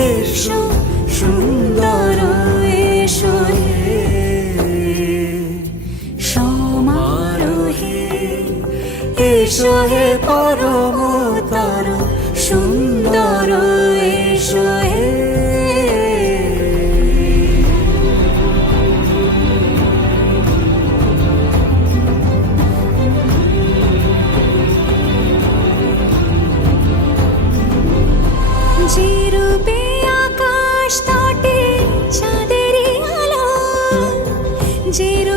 এসো সুন্দর এসো হে সমারোহে এসো হে পরম তর সুন্দর এসো হে। যে